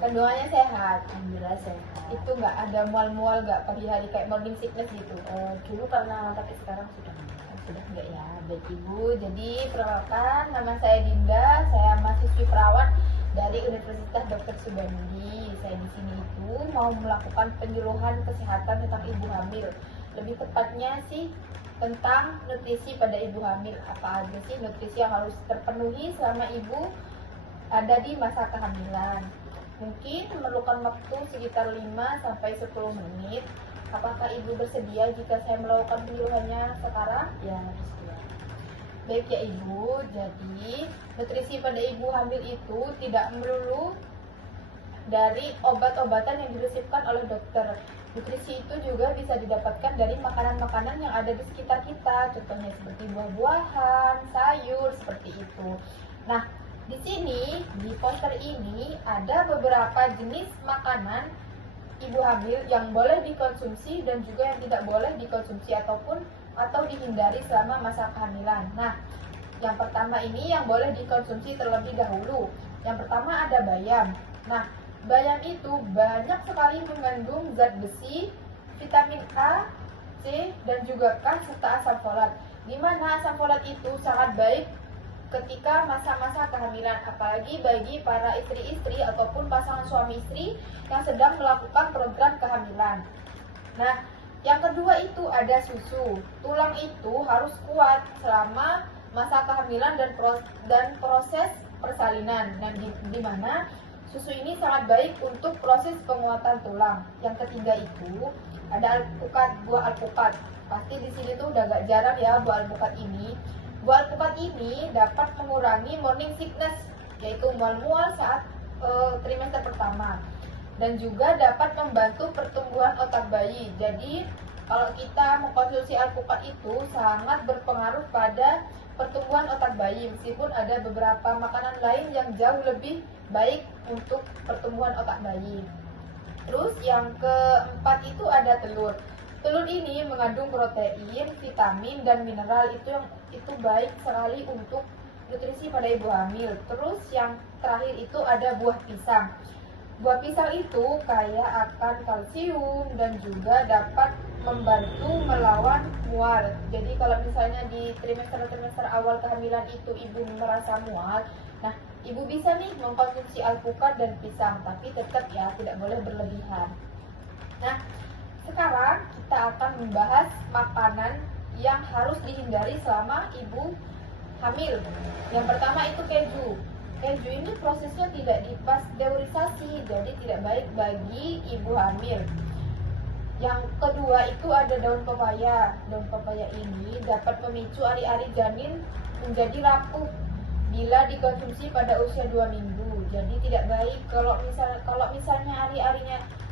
Kandungannya sehat. Alhamdulillah sehat. Itu nggak ada mual-mual, nggak pagi hari kayak morning sickness gitu. Dulu pernah, tapi sekarang sudah Sudah enggak ya. Baik Ibu, jadi perkenalkan, nama saya Dinda, saya mahasiswi perawat dari Universitas Dr. Subandi. Saya di sini itu mau melakukan penyuluhan kesehatan tentang ibu hamil. Lebih tepatnya sih tentang nutrisi pada ibu hamil. Apa aja sih nutrisi yang harus terpenuhi selama ibu ada di masa kehamilan. Mungkin memerlukan waktu sekitar 5-10 menit. Apakah ibu bersedia jika saya melakukan penyuluhannya sekarang? ya bismillah. Baik ya ibu, jadi nutrisi pada ibu hamil itu tidak melulu dari obat-obatan yang diresepkan oleh dokter. Nutrisi itu juga bisa didapatkan dari makanan-makanan yang ada di sekitar kita, contohnya seperti buah-buahan, sayur, seperti itu. Nah, di sini, di poster ini ada beberapa jenis makanan ibu hamil yang boleh dikonsumsi dan juga yang tidak boleh dikonsumsi atau dihindari selama masa kehamilan. Nah, yang pertama ini yang boleh dikonsumsi terlebih dahulu. Yang pertama ada bayam. Nah, bayam itu banyak sekali mengandung zat besi, vitamin A, C, dan juga K serta asam folat. Di mana asam folat itu sangat baik ketika masa-masa kehamilan, apalagi bagi para istri-istri ataupun pasangan suami istri yang sedang melakukan program kehamilan. Nah, yang kedua itu ada susu. Tulang itu harus kuat selama masa kehamilan dan proses persalinan. Nah, di mana susu ini sangat baik untuk proses penguatan tulang. Yang ketiga itu ada alpukat, buah alpukat. Pasti di sini tuh udah gak jarang ya buah alpukat ini. Buah alpukat ini dapat mengurangi morning sickness, yaitu mual-mual saat trimester pertama, dan juga dapat membantu pertumbuhan otak bayi. Jadi kalau kita mengkonsumsi alpukat itu sangat berpengaruh pada pertumbuhan otak bayi, meskipun ada beberapa makanan lain yang jauh lebih baik untuk pertumbuhan otak bayi. Terus yang keempat itu ada telur. Telur ini mengandung protein, vitamin, dan mineral itu baik sekali untuk nutrisi pada ibu hamil. Terus yang terakhir itu ada buah pisang. Buah pisang itu kaya akan kalsium dan juga dapat membantu melawan mual. Jadi kalau misalnya di trimester awal kehamilan itu ibu merasa mual, nah ibu bisa nih mengkonsumsi alpukat dan pisang, tapi tetap ya tidak boleh berlebihan. Nah, sekarang kita akan membahas makanan yang harus dihindari selama ibu hamil. Yang pertama itu keju. Keju ini prosesnya tidak dipasteurisasi, jadi tidak baik bagi ibu hamil. Yang kedua itu ada daun pepaya. Daun pepaya ini dapat memicu ari-ari janin menjadi rapuh bila dikonsumsi pada usia 2 minggu. Jadi tidak baik kalau misalnya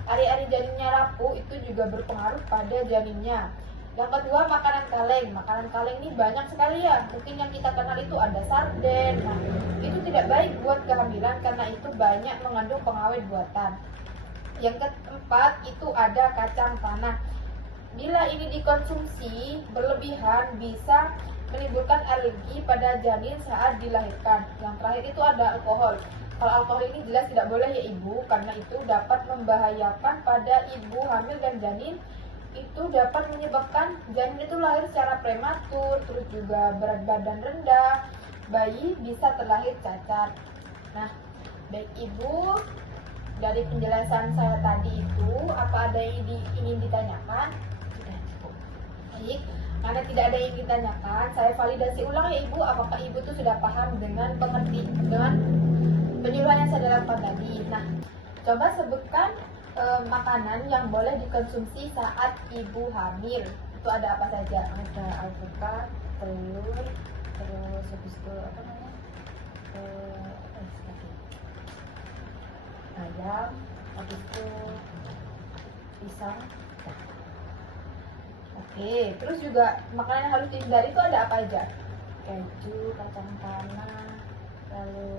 ari-ari janinnya rapuh, itu juga berpengaruh pada janinnya. Yang kedua makanan kaleng. Makanan kaleng ini banyak sekali ya. Mungkin yang kita kenal itu ada sarden. Nah, itu tidak baik buat kehamilan karena itu banyak mengandung pengawet buatan. Yang keempat itu ada kacang tanah. Bila ini dikonsumsi berlebihan bisa menimbulkan alergi pada janin saat dilahirkan. Yang terakhir itu ada alkohol. Kalau alkohol ini jelas tidak boleh ya ibu, karena itu dapat membahayakan pada ibu hamil dan janin. Itu dapat menyebabkan janin itu lahir secara prematur, terus juga berat badan rendah, bayi bisa terlahir cacat. Nah, baik ibu, dari penjelasan saya tadi itu, apa ada yang ingin ditanyakan? Sudah cukup. Baik, karena tidak ada yang ditanyakan, saya validasi ulang ya ibu, apakah ibu itu sudah paham dengan penyuluhan yang saya jelaskan tadi. Nah, coba sebutkan makanan yang boleh dikonsumsi saat ibu hamil. Itu ada apa saja? Ada alpukat, telur, terus habis itu apa namanya? Ayam, habis itu pisang. Oke, terus juga makanan yang harus dihindari itu ada apa aja? Keju, kacang tanah, lalu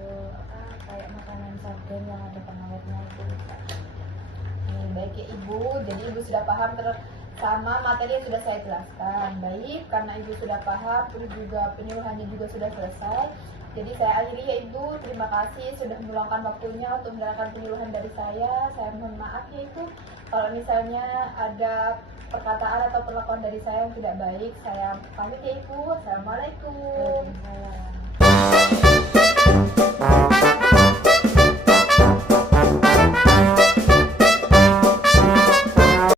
kayak makanan sarden yang ada pengawetnya itu. Baik ya ibu, jadi ibu sudah paham sama materi yang sudah saya jelaskan. Baik, karena ibu sudah paham, terus juga penyuluhannya juga sudah selesai. Jadi saya akhiri ya Ibu, terima kasih sudah meluangkan waktunya untuk mendengarkan penyuluhan dari saya. Saya mohon maaf ya Ibu, kalau misalnya ada perkataan atau perlakuan dari saya yang tidak baik. Saya pamit ya Ibu. Assalamualaikum. Waalaikumsalam.